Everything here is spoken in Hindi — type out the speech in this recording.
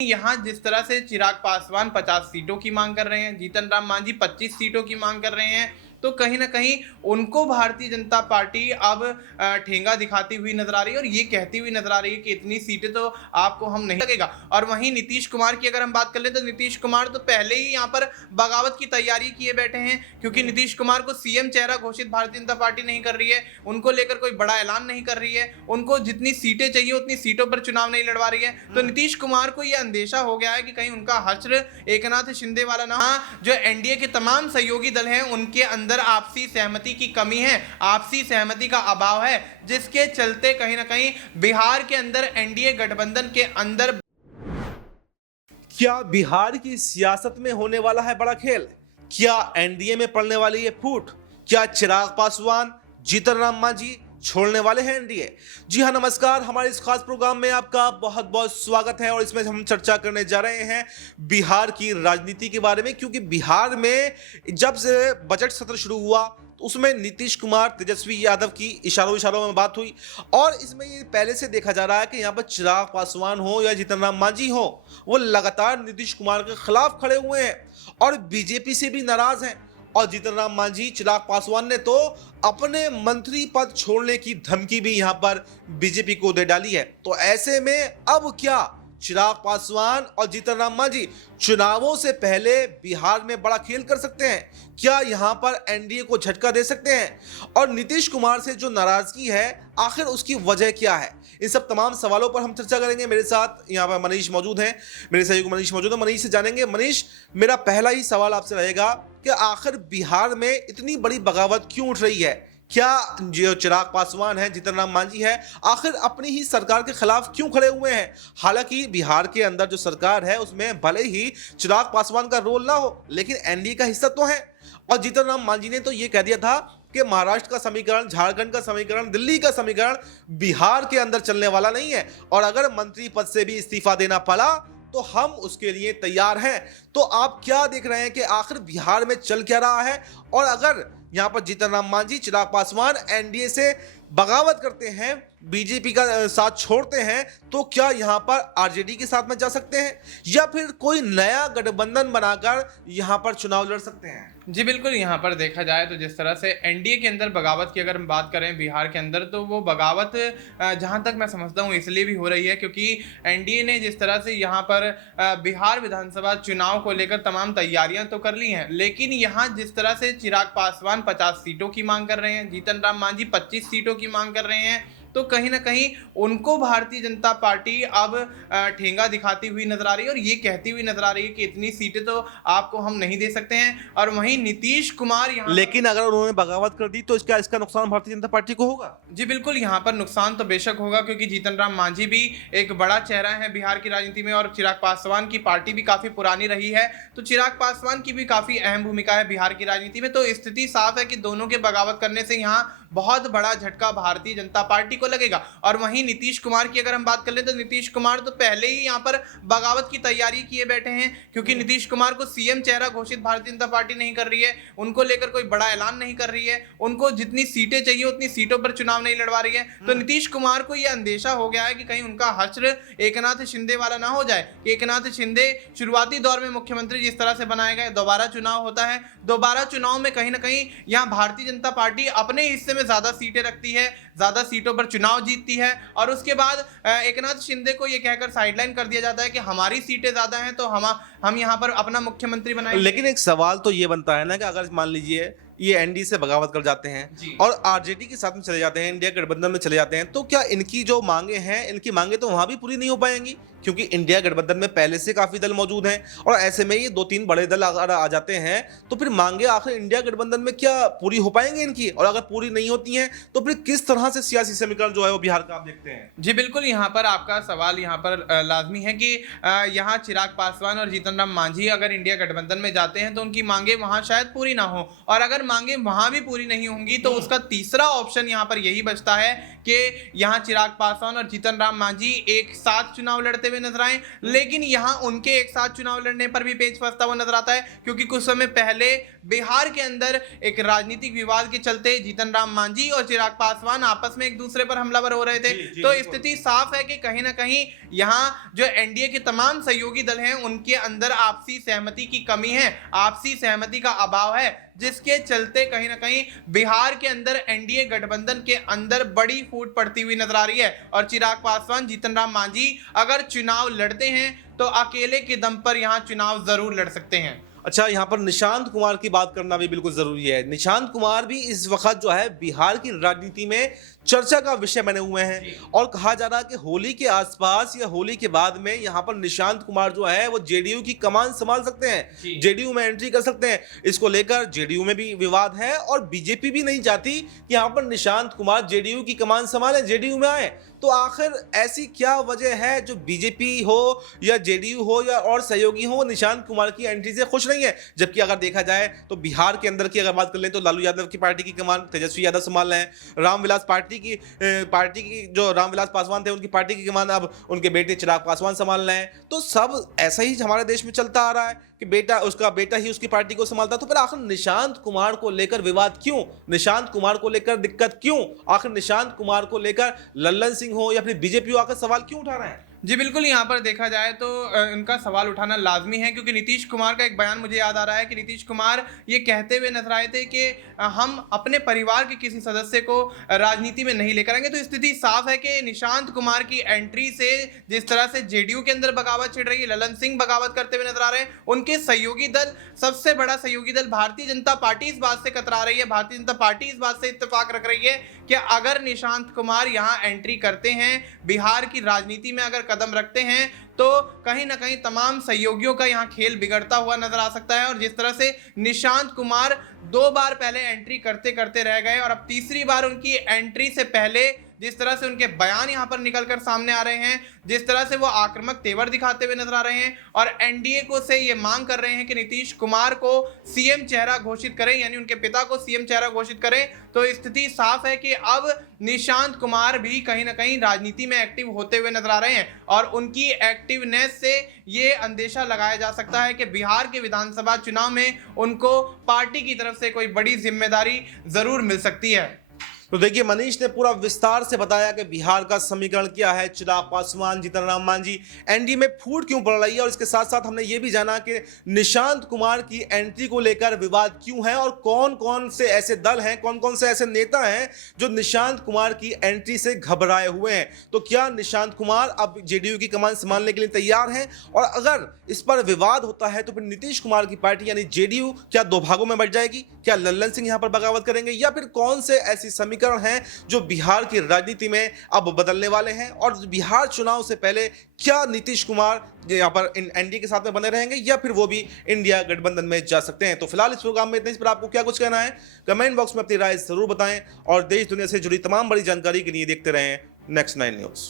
यहाँ जिस तरह से चिराग पासवान 50 सीटों की मांग कर रहे हैं, जीतन राम मांझी 25 सीटों की मांग कर रहे हैं, तो कहीं ना कहीं उनको भारतीय जनता पार्टी अब ठेंगा दिखाती हुई नजर आ रही है और ये कहती हुई नजर आ रही है कि इतनी सीटें तो आपको हम नहीं लगेगा। और वहीं नीतीश कुमार की अगर हम बात कर ले तो नीतीश कुमार तो पहले ही यहाँ पर बगावत की तैयारी किए बैठे हैं, क्योंकि नीतीश कुमार को सीएम चेहरा घोषित भारतीय जनता पार्टी नहीं कर रही है, उनको लेकर कोई बड़ा ऐलान नहीं कर रही है, उनको जितनी सीटें चाहिए उतनी सीटों पर चुनाव नहीं लड़वा रही है। तो नीतीश कुमार को यह अंदेशा हो गया है कि कहीं उनका हश्र एकनाथ शिंदे वाला ना हो। जो एनडीए के तमाम सहयोगी दल हैं उनके अंदर आपसी सहमति की कमी है, आपसी सहमति का अभाव है, जिसके चलते कहीं ना कहीं बिहार के अंदर एनडीए गठबंधन के अंदर। क्या बिहार की सियासत में होने वाला है बड़ा खेल? क्या एनडीए में पड़ने वाली है फूट? क्या चिराग पासवान, जीतन राम मांझी छोड़ने वाले हैं एनडीए? जी हाँ, नमस्कार। हमारे इस खास प्रोग्राम में आपका बहुत बहुत स्वागत है और इसमें हम चर्चा करने जा रहे हैं बिहार की राजनीति के बारे में, क्योंकि बिहार में जब से बजट सत्र शुरू हुआ तो उसमें नीतीश कुमार, तेजस्वी यादव की इशारों में बात हुई और इसमें ये पहले से देखा जा रहा है कि यहाँ पर चिराग पासवान हो या जीतन राम मांझी हो, वो लगातार नीतीश कुमार के खिलाफ खड़े हुए हैं और बीजेपी से भी नाराज हैं। और जीतन राम मांझी, चिराग पासवान ने तो अपने मंत्री पद छोड़ने की धमकी भी यहां पर बीजेपी को दे डाली है। तो ऐसे में अब क्या चिराग पासवान और जीतन राम मांझी चुनावों से पहले बिहार में बड़ा खेल कर सकते हैं? क्या यहां पर एनडीए को झटका दे सकते हैं? और नीतीश कुमार से जो नाराजगी है, आखिर उसकी वजह क्या है? इन सब तमाम सवालों पर हम चर्चा करेंगे। मेरे साथ यहाँ पर मनीष मौजूद हैं, मेरे सहयोगी मनीष मौजूद है। मनीष से जानेंगे। मनीष, मेरा पहला ही सवाल आपसे रहेगा कि आखिर बिहार में इतनी बड़ी बगावत क्यों उठ रही है? क्या जो चिराग पासवान है, जीतन राम मांझी है, आखिर अपनी ही सरकार के खिलाफ क्यों खड़े हुए हैं? हालांकि बिहार के अंदर जो सरकार है उसमें भले ही चिराग पासवान का रोल ना हो, लेकिन एनडीए का हिस्सा तो है। और जीतन राम मांझी ने तो ये कह दिया था कि महाराष्ट्र का समीकरण, झारखंड का समीकरण, दिल्ली का समीकरण बिहार के अंदर चलने वाला नहीं है और अगर मंत्री पद से भी इस्तीफा देना पड़ा तो हम उसके लिए तैयार हैं। तो आप क्या देख रहे हैं कि आखिर बिहार में चल क्या रहा है? और अगर यहां पर जीतन राम मांझी, चिराग पासवान एनडीए से बगावत करते हैं, बीजेपी का साथ छोड़ते हैं, तो क्या यहां पर आरजेडी के साथ में जा सकते हैं या फिर कोई नया गठबंधन बनाकर यहां पर चुनाव लड़ सकते हैं? जी बिल्कुल, यहाँ पर देखा जाए तो जिस तरह से एनडीए के अंदर बगावत की अगर हम बात करें बिहार के अंदर, तो वो बगावत जहाँ तक मैं समझता हूँ इसलिए भी हो रही है क्योंकि एनडीए ने जिस तरह से यहाँ पर बिहार विधानसभा चुनाव को लेकर तमाम तैयारियां तो कर ली हैं, लेकिन यहाँ जिस तरह से चिराग पासवान 50 सीटों की मांग कर रहे हैं, जीतन राम मांझी 25 सीटों की मांग कर रहे हैं, तो कहीं ना कहीं उनको भारतीय जनता पार्टी अब ठेंगा दिखाती हुई नजर आ रही है और ये कहती हुई नजर आ रही है कि इतनी सीटें तो आपको हम नहीं दे सकते हैं। और वहीं नीतीश कुमार यहाँ, लेकिन अगर उन्होंने बगावत कर दी तो इसका नुकसान भारतीय जनता पार्टी को होगा? जी बिल्कुल, यहाँ पर नुकसान तो बेशक होगा क्योंकि जीतन राम मांझी भी एक बड़ा चेहरा है बिहार की राजनीति में और चिराग पासवान की पार्टी भी काफी पुरानी रही है, तो चिराग पासवान की भी काफी अहम भूमिका है बिहार की राजनीति में। तो स्थिति साफ है कि दोनों के बगावत करने से यहाँ बहुत बड़ा झटका भारतीय जनता पार्टी को लगेगा। और वहीं नीतीश कुमार की अगर हम बात कर ले तो नीतीश कुमार तो पहले ही यहाँ पर बगावत की तैयारी किए बैठे हैं, क्योंकि नीतीश कुमार को सीएम चेहरा घोषित भारतीय जनता पार्टी नहीं कर रही है, उनको लेकर कोई बड़ा ऐलान नहीं कर रही है, उनको जितनी सीटें चाहिए उतनी सीटों पर चुनाव नहीं लड़वा रही है। तो नीतीश कुमार को यह अंदेशा हो गया है कि कहीं उनका हश्र एकनाथ शिंदे वाला ना हो जाए, कि एकनाथ शिंदे शुरुआती दौर में मुख्यमंत्री जिस तरह से बनाए गए, दोबारा चुनाव होता है, दोबारा चुनाव में कहीं ना कहीं यहाँ भारतीय जनता पार्टी अपने हिस्से में ज्यादा सीटें रखती है, ज्यादा सीटों पर चुनाव जीतती है और उसके बाद एकनाथ शिंदे को यह कहकर साइडलाइन कर दिया जाता है कि हमारी सीटें ज्यादा हैं तो हम यहाँ पर अपना मुख्यमंत्री बनाएंगे। लेकिन एक सवाल तो ये बनता है ना कि अगर मान लीजिए ये एनडीए से बगावत कर जाते हैं और आरजेडी के साथ में चले जाते हैं, इंडिया गठबंधन में चले जाते हैं, तो क्या इनकी जो मांगे हैं, इनकी मांगे तो वहां भी पूरी नहीं हो पाएंगी? क्योंकि इंडिया गठबंधन में पहले से काफी दल मौजूद हैं और ऐसे में ये 2-3 बड़े दल अगर आ जाते हैं तो फिर मांगे आखिर इंडिया गठबंधन में क्या पूरी हो पाएंगी इनकी? और अगर पूरी नहीं होती हैं तो फिर किस तरह से सियासी समीकरण जो है वो बिहार का आप देखते हैं? जी बिल्कुल, यहाँ पर आपका सवाल यहाँ पर लाजमी है कि यहाँ चिराग पासवान और जीतन राम मांझी अगर इंडिया गठबंधन में जाते हैं तो उनकी मांगे वहां शायद पूरी ना हो, और अगर मांगे वहां भी पूरी नहीं होंगी तो उसका तीसरा ऑप्शन यहाँ पर यही बचता है कि यहाँ चिराग पासवान और जीतन राम मांझी एक साथ चुनाव लड़ते करते हुए नजर आए, लेकिन यहाँ उनके एक साथ चुनाव लड़ने पर भी पेच फंसता हुआ नजर आता है, क्योंकि कुछ समय पहले बिहार के अंदर एक राजनीतिक विवाद के चलते जीतन राम मांझी और चिराग पासवान आपस में एक दूसरे पर हमलावर हो रहे थे। तो स्थिति साफ है कि कहीं ना कहीं यहाँ जो एनडीए के तमाम सहयोगी दल हैं उनके अंदर आपसी सहमति की कमी है, आपसी सहमति का अभाव है, जिसके चलते कहीं ना कहीं बिहार के अंदर एनडीए गठबंधन के अंदर बड़ी फूट पड़ती हुई नजर आ रही है। और चिराग पासवान, जीतन राम मांझी अगर चुनाव लड़ते हैं तो अकेले के दम पर यहां चुनाव जरूर लड़ सकते हैं। अच्छा, यहाँ पर निशांत कुमार की बात करना भी बिल्कुल जरूरी है। निशांत कुमार भी इस वक्त जो है बिहार की राजनीति में चर्चा का विषय बने हुए हैं और कहा जा रहा है कि होली के आसपास या होली के बाद में यहाँ पर निशांत कुमार जो है वो जेडीयू की कमान संभाल सकते हैं, जेडीयू में एंट्री कर सकते हैं। इसको लेकर जेडीयू में भी विवाद है और बीजेपी भी नहीं चाहती कि यहाँ पर निशांत कुमार जेडीयू की कमान संभाले, जेडीयू में आए। तो आखिर ऐसी क्या वजह है जो बीजेपी हो या जेडीयू हो या और सहयोगी हो वो निशांत कुमार की एंट्री से खुश नहीं है? जबकि अगर देखा जाए तो बिहार के अंदर की अगर बात कर लें तो लालू यादव की पार्टी की कमान तेजस्वी यादव संभाल रहे हैं, रामविलास पार्टी की जो रामविलास पासवान थे उनकी पार्टी की कमान अब उनके बेटे चिराग पासवान संभाल रहे हैं। तो सब ऐसा ही हमारे देश में चलता आ रहा है कि उसका बेटा ही उसकी पार्टी को संभालता। तो फिर आखिर निशांत कुमार को लेकर विवाद क्यों, निशांत कुमार को लेकर दिक्कत क्यों, आखिर निशांत कुमार को लेकर लल्लन सिंह हो या फिर बीजेपी हो आकर सवाल क्यों उठा रहे हैं? जी बिल्कुल, यहाँ पर देखा जाए तो इनका सवाल उठाना लाजमी है, क्योंकि नीतीश कुमार का एक बयान मुझे याद आ रहा है कि नीतीश कुमार ये कहते हुए नजर आए थे कि हम अपने परिवार के किसी सदस्य को राजनीति में नहीं लेकर आएंगे। तो स्थिति साफ है कि निशांत कुमार की एंट्री से जिस तरह से जेडीयू के अंदर बगावत छिड़ रही है, ललन सिंह बगावत करते हुए नजर आ रहे हैं, उनके सहयोगी दल, सबसे बड़ा सहयोगी दल भारतीय जनता पार्टी इस बात से कतरा रही है, भारतीय जनता पार्टी इस बात से इत्तेफाक रख रही है कि अगर निशांत कुमार यहाँ एंट्री करते हैं, बिहार की राजनीति में अगर कदम रखते हैं, तो कहीं ना कहीं तमाम सहयोगियों का यहाँ खेल बिगड़ता हुआ नजर आ सकता है। और जिस तरह से निशांत कुमार 2 बार पहले एंट्री करते करते रह गए और अब तीसरी बार उनकी एंट्री से पहले जिस तरह से उनके बयान यहाँ पर निकलकर सामने आ रहे हैं, जिस तरह से वो आक्रामक तेवर दिखाते हुए नजर आ रहे हैं और एनडीए को से ये मांग कर रहे हैं कि नीतीश कुमार को सीएम चेहरा घोषित करें, यानी उनके पिता को सीएम चेहरा घोषित करें, तो स्थिति साफ है कि अब निशांत कुमार भी कहीं ना कहीं राजनीति में एक्टिव होते हुए नजर आ रहे हैं। और उनकी एक्टिवनेस से ये अंदेशा लगाया जा सकता है कि बिहार के विधानसभा चुनाव में उनको पार्टी की तरफ से कोई बड़ी जिम्मेदारी जरूर मिल सकती है। तो देखिए, मनीष ने पूरा विस्तार से बताया कि बिहार का समीकरण क्या है, चिराग पासवान, जीतन राम मांझी, एनडीए में फूट क्यों पड़ रही है, और इसके साथ साथ हमने ये भी जाना कि निशांत कुमार की एंट्री को लेकर विवाद क्यों है और कौन कौन से ऐसे दल हैं, कौन कौन से ऐसे नेता हैं जो निशांत कुमार की एंट्री से घबराए हुए हैं। तो क्या निशांत कुमार अब जेडीयू की कमान संभालने के लिए तैयार हैं? और अगर इस पर विवाद होता है तो फिर नीतीश कुमार की पार्टी यानी जेडीयू क्या 2 भागों में बंट जाएगी? क्या लल्लन सिंह यहां पर बगावत करेंगे या फिर कौन से ऐसी समीकरण हैं जो बिहार की राजनीति में अब बदलने वाले हैं? और बिहार चुनाव से पहले क्या नीतीश कुमार यहां पर एनडीए के साथ में बने रहेंगे या फिर वो भी इंडिया गठबंधन में जा सकते हैं? तो फिलहाल इस प्रोग्राम में इतना, इस पर आपको क्या कुछ कहना है कमेंट बॉक्स में अपनी राय जरूर बताएं और देश दुनिया से जुड़ी तमाम बड़ी जानकारी के लिए देखते रहें नेक्स्ट 9 न्यूज़।